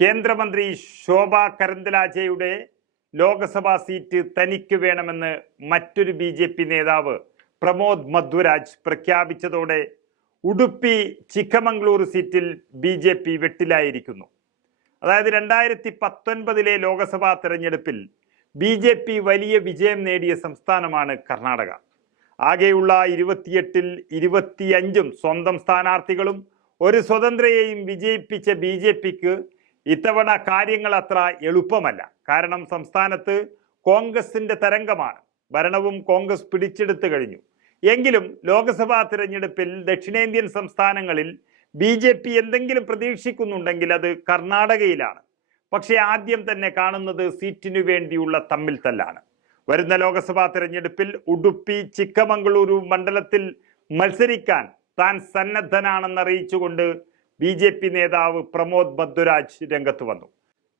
കേന്ദ്രമന്ത്രി ശോഭ കരന്തലാജയുടെ ലോക്സഭാ സീറ്റ് തനിക്ക് വേണമെന്ന് മറ്റൊരു ബി ജെ പി നേതാവ് പ്രമോദ് മധുരാജ് പ്രഖ്യാപിച്ചതോടെ ഉടുപ്പി ചിക്കമംഗ്ലൂർ സീറ്റിൽ ബി ജെ പി വെട്ടിലായിരിക്കുന്നു. അതായത് രണ്ടായിരത്തി പത്തൊൻപതിലെ ലോക്സഭാ തെരഞ്ഞെടുപ്പിൽ ബി ജെ പി വലിയ വിജയം നേടിയ സംസ്ഥാനമാണ് കർണാടക. ആകെയുള്ള ഇരുപത്തിയെട്ടിൽ ഇരുപത്തിയഞ്ചും സ്വന്തം സ്ഥാനാർത്ഥികളും ഒരു സ്വതന്ത്രയെയും വിജയിപ്പിച്ച ബി ജെ പിക്ക് ഇത്തവണ കാര്യങ്ങൾ അത്ര എളുപ്പമല്ല. കാരണം സംസ്ഥാനത്ത് കോൺഗ്രസിന്റെ തരംഗമാണ്. ഭരണവും കോൺഗ്രസ് പിടിച്ചെടുത്തു കഴിഞ്ഞു. എങ്കിലും ലോക്സഭാ തിരഞ്ഞെടുപ്പിൽ ദക്ഷിണേന്ത്യൻ സംസ്ഥാനങ്ങളിൽ ബി ജെ പി എന്തെങ്കിലും പ്രതീക്ഷിക്കുന്നുണ്ടെങ്കിൽ അത് കർണാടകയിലാണ്. പക്ഷേ ആദ്യം തന്നെ കാണുന്നത് സീറ്റിനു വേണ്ടിയുള്ള തമ്മിൽ തല്ലാണ്. വരുന്ന ലോക്സഭാ തിരഞ്ഞെടുപ്പിൽ ഉടുപ്പി ചിക്കമംഗളൂരു മണ്ഡലത്തിൽ മത്സരിക്കാൻ താൻ സന്നദ്ധനാണെന്നറിയിച്ചുകൊണ്ട് ബി ജെ പി നേതാവ് പ്രമോദ് ബദ്വരാജ് രംഗത്ത് വന്നു.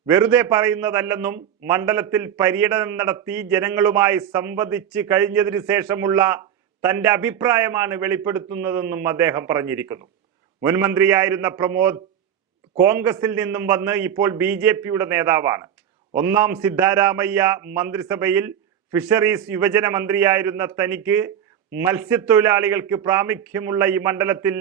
വെറുതെ പറയുന്നതല്ലെന്നും മണ്ഡലത്തിൽ പര്യടനം നടത്തി ജനങ്ങളുമായി സംവദിച്ച് കഴിഞ്ഞതിന് ശേഷമുള്ള തന്റെ അഭിപ്രായമാണ് വെളിപ്പെടുത്തുന്നതെന്നും അദ്ദേഹം പറഞ്ഞിരിക്കുന്നു. മുൻമന്ത്രിയായിരുന്ന പ്രമോദ് കോൺഗ്രസിൽ നിന്നും വന്ന് ഇപ്പോൾ ബി ജെ പിയുടെ നേതാവാണ്. ഒന്നാം സിദ്ധാരാമയ്യ മന്ത്രിസഭയിൽ ഫിഷറീസ് യുവജന മന്ത്രിയായിരുന്ന തനിക്ക് മത്സ്യത്തൊഴിലാളികൾക്ക് പ്രാമുഖ്യമുള്ള ഈ മണ്ഡലത്തിൽ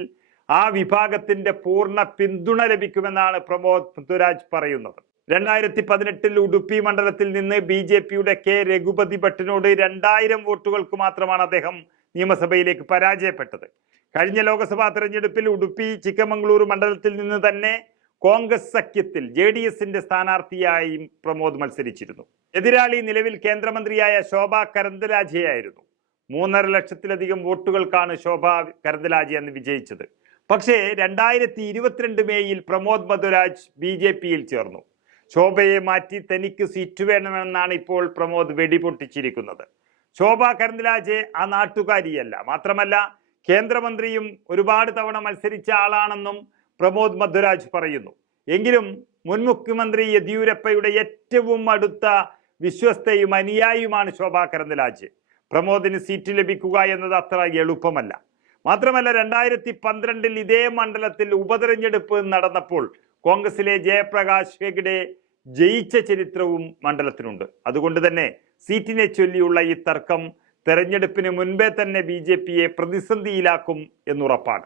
ആ വിഭാഗത്തിന്റെ പൂർണ പിന്തുണ ലഭിക്കുമെന്നാണ് പ്രമോദ് പൃഥ്വിരാജ് പറയുന്നത്. രണ്ടായിരത്തി പതിനെട്ടിൽ ഉടുപ്പി മണ്ഡലത്തിൽ നിന്ന് ബി ജെ പിയുടെ കെ രഘുപതി ഭട്ടിനോട് രണ്ടായിരം വോട്ടുകൾക്ക് മാത്രമാണ് അദ്ദേഹം നിയമസഭയിലേക്ക് പരാജയപ്പെട്ടത്. കഴിഞ്ഞ ലോക്സഭാ തെരഞ്ഞെടുപ്പിൽ ഉടുപ്പി ചിക്കമംഗളൂരു മണ്ഡലത്തിൽ നിന്ന് തന്നെ കോൺഗ്രസ് സഖ്യത്തിൽ ജെ ഡി എസിന്റെ സ്ഥാനാർത്ഥിയായും പ്രമോദ് മത്സരിച്ചിരുന്നു. എതിരാളി നിലവിൽ കേന്ദ്രമന്ത്രിയായ ശോഭ കരന്തലാജയായിരുന്നു. മൂന്നര ലക്ഷത്തിലധികം വോട്ടുകൾക്കാണ് ശോഭ കരന്തലാജി അന്ന് വിജയിച്ചത്. പക്ഷേ രണ്ടായിരത്തി ഇരുപത്തിരണ്ട് മേയിൽ പ്രമോദ് മധുരാജ് ബി ജെ പിയിൽ ചേർന്നു. ശോഭയെ മാറ്റി തനിക്ക് സീറ്റ് വേണമെന്നാണ് ഇപ്പോൾ പ്രമോദ് വെടിപൊട്ടിച്ചിരിക്കുന്നത്. ശോഭ കരന്തലാജെ ആ നാട്ടുകാരിയല്ല. മാത്രമല്ല കേന്ദ്രമന്ത്രിയും ഒരുപാട് തവണ മത്സരിച്ച ആളാണെന്നും പ്രമോദ് മധുരാജ് പറയുന്നു. എങ്കിലും മുൻ മുഖ്യമന്ത്രി യെദ്യൂരപ്പയുടെ ഏറ്റവും അടുത്ത വിശ്വസ്തയും അനുയായിയുമാണ് ശോഭാ കരന്തലാജ് പ്രമോദിന് സീറ്റ് ലഭിക്കുക എന്നത് അത്ര എളുപ്പമല്ല. മാത്രമല്ല രണ്ടായിരത്തി പന്ത്രണ്ടിൽ ഇതേ മണ്ഡലത്തിൽ ഉപതെരഞ്ഞെടുപ്പ് നടന്നപ്പോൾ കോൺഗ്രസിലെ ജയപ്രകാശ് ഹെഗ്ഡെ ജയിച്ച ചരിത്രവും മണ്ഡലത്തിനുണ്ട്. അതുകൊണ്ട് തന്നെ സീറ്റിനെ ചൊല്ലിയുള്ള ഈ തർക്കം തെരഞ്ഞെടുപ്പിന് മുൻപേ തന്നെ ബി പ്രതിസന്ധിയിലാക്കും എന്നുറപ്പാണ്.